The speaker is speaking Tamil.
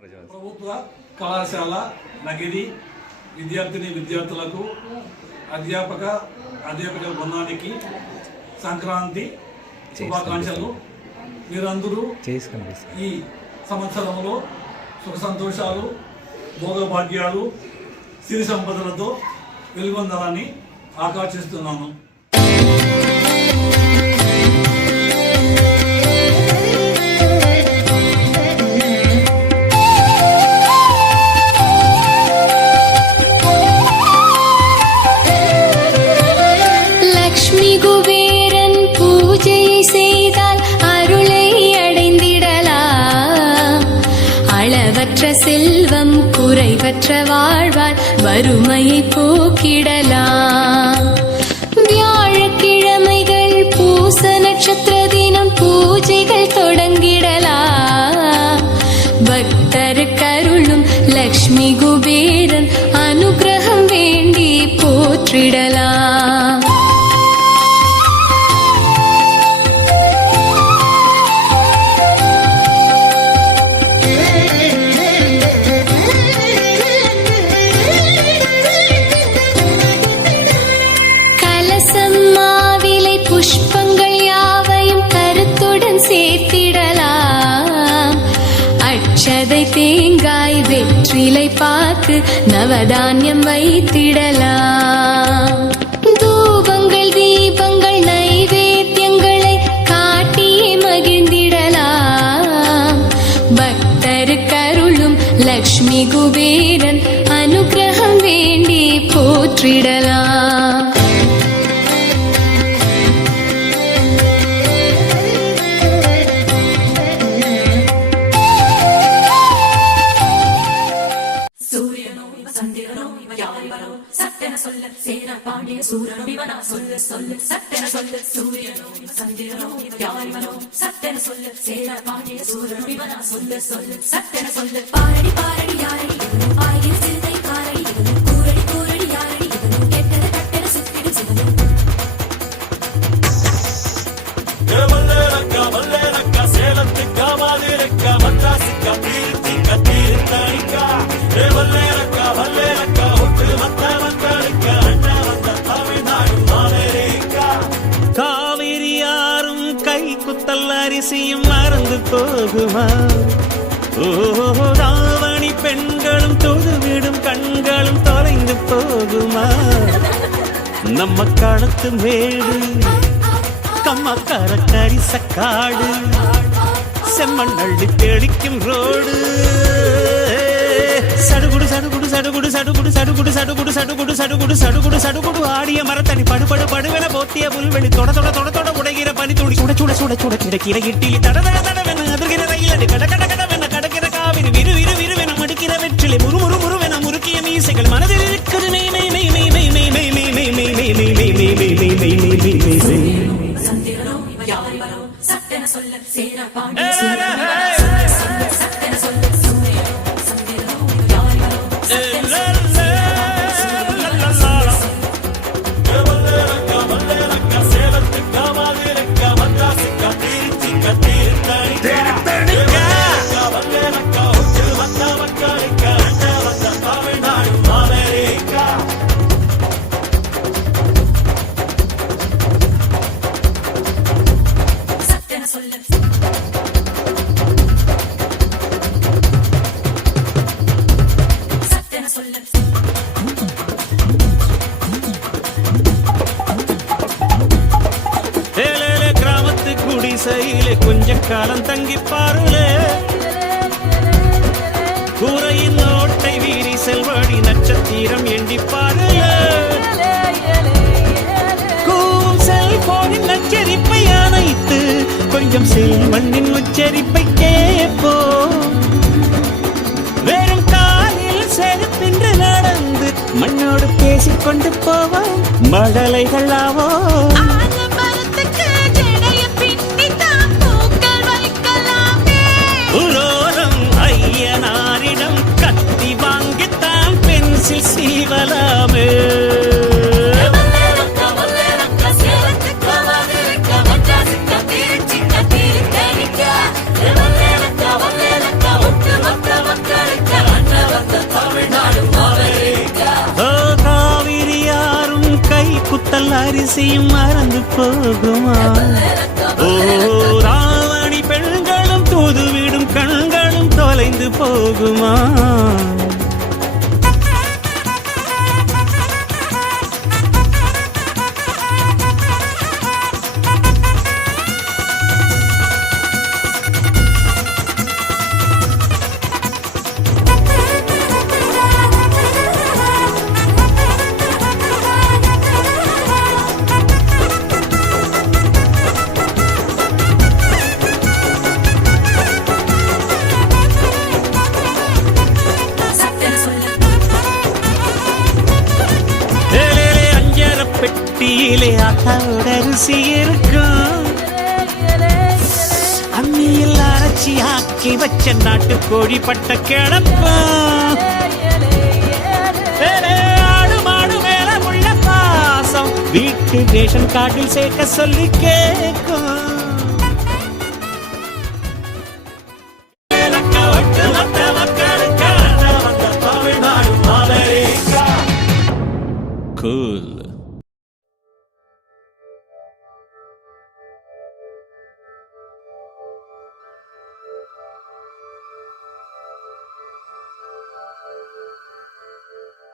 ప్రభుత్వ కళాశాల నగిరి విద్యార్థులకు అధ్యాపక బృందానికి సంక్రాంతి శుభాకాంక్షలు. మీరందరూ ఈ సంవత్సరంలో సుఖ సంతోషాలు, భోగభాగ్యాలు, సిరి సంపదలతో వెలుగొందాలని ఆకాంక్షిస్తున్నాను. செல்வம் குறைவற்ற வாழ்வார் வறுமையை போக்கிடலாம். வியாழக்கிழமைகள் பூச நட்சத்திர தினம் பூஜைகள் தொடங்கிடலாம். பக்தருக்கருளும் லக்ஷ்மி குபேரன் அனுகிரகம் வேண்டி போற்றிடலாம். புஷ்பங்கள் யாவையும் கருத்துடன் சேர்த்திடலாம். அட்சதை, தேங்காய், வெற்றிலை பாக்கு, நவதானியம் வைத்திடலாம். தூபங்கள், தீபங்கள், நைவேத்தியங்களை காட்டியே மகிழ்ந்திடலாம். பக்தருக்கருளும் லக்ஷ்மி குபேரன் அனுகிரகம் வேண்டி போற்றிடலாம். சூரனும் இவனா சொல்லு சொல்லு சட்டென சொல்லு. சூரியனும் சந்திரனும் யாரிவனோ சட்டென சொல்லு. சேர பாண்டிய சூரனும் இவனா சொல்லு சொல்லு சட்டென சொல்லு. பாரடி பாரடி யாரடி இவனும் பாய்கிற சிறுதை காரடி இவனும் கூரடி கூரடி யாரடி இவனும் கெட்டது கட்டென சுத்திடு சிவனும். மல்லேரக்கா சேலத்துக்கா மாதிரக்கா மத்தாசிக்கா தீர்த்திக்கா தீர்த்தணிக்கா. மல்லேரக்கா ஒட்டு மத்த மக்களுக்கா காவிரி யாரும் கை குத்தல் அரிசியும் மறந்து போகுமா? ராவணி பெண்களும் தொழுவிடும் கண்களும் தொலைந்து போகுமா? நம்ம களத்து மேடு கம்மக்கார கரிசக்காடு செம்மண் அள்ளி தெளிக்கும் ரோடு. சடுகுடு சடுகுடு சடுகுடு சடுகுடு சடுகுடு சடுகுடு சடுகுடு சடுகுடு சடுகுடு சடுகுடு ஆடிய மரத்தனி படுபடு படுவென போத்திய புல்வெளி தொட தொட தொட தொட உடைகிற பனி துளி சுட சுட சுட சுட கிடக்கிற இட்டிலி தட தட தடவென அதிர்கிற ரயிலடி கட கட கடவென கடக்கிற காவிரி விரு விரு விருவென மடுக்கிற வெற்றிலை முறு முறு முறுவென முறுக்கிய மீசைகள் மனதில் இருக்குது மெய் மெய் மெய் மெய் மெய் மெய் மெய் மெய் மெய் மெய் மெய் மெய் மெய் மெய் மெய் மெய் மெய் மெய் மெய். சந்திரனோ யாரிவனோ சட்டென சொல்ல சேர பாண்டிய சூரனோ சட்டென சொல்ல. கொஞ்ச காலம் தங்கி பாருலே கூரையின் ஓட்டை வீரி செல்வடி நட்சத்திரம் எண்டி பாருலே. கூவும் செல்போனின் நச்சரிப்பை அணைத்து கொஞ்சம் செல்மண்ணின் உச்சரிப்பை கேட்போ. வெறும் காலில் செருப்பின்று நடந்து மண்ணோடு பேசிக்கொண்டு போவோம். மடலைகள் ஆவோ ஐயனாரிடம் கத்தி வாங்கித்தான் பென்சில் சீவலாமே. அரிசியும் மறந்து போகுமா ஓ ராவணி பெண்களும் தூதுவிடும் கண்களும் தொலைந்து போகுமா பெட்டியிலே ஆத்தாவோட அரிசி இருக்கும் அம்மியில் அரைச்சி ஆக்கி வச்ச நாட்டு கோழி பட்ட கிடப்போம் ஆடு மாடு மேல உள்ள பாசம் வீட்டு ரேஷன் கார்டில் சேர்க்க சொல்லி கேட்கும்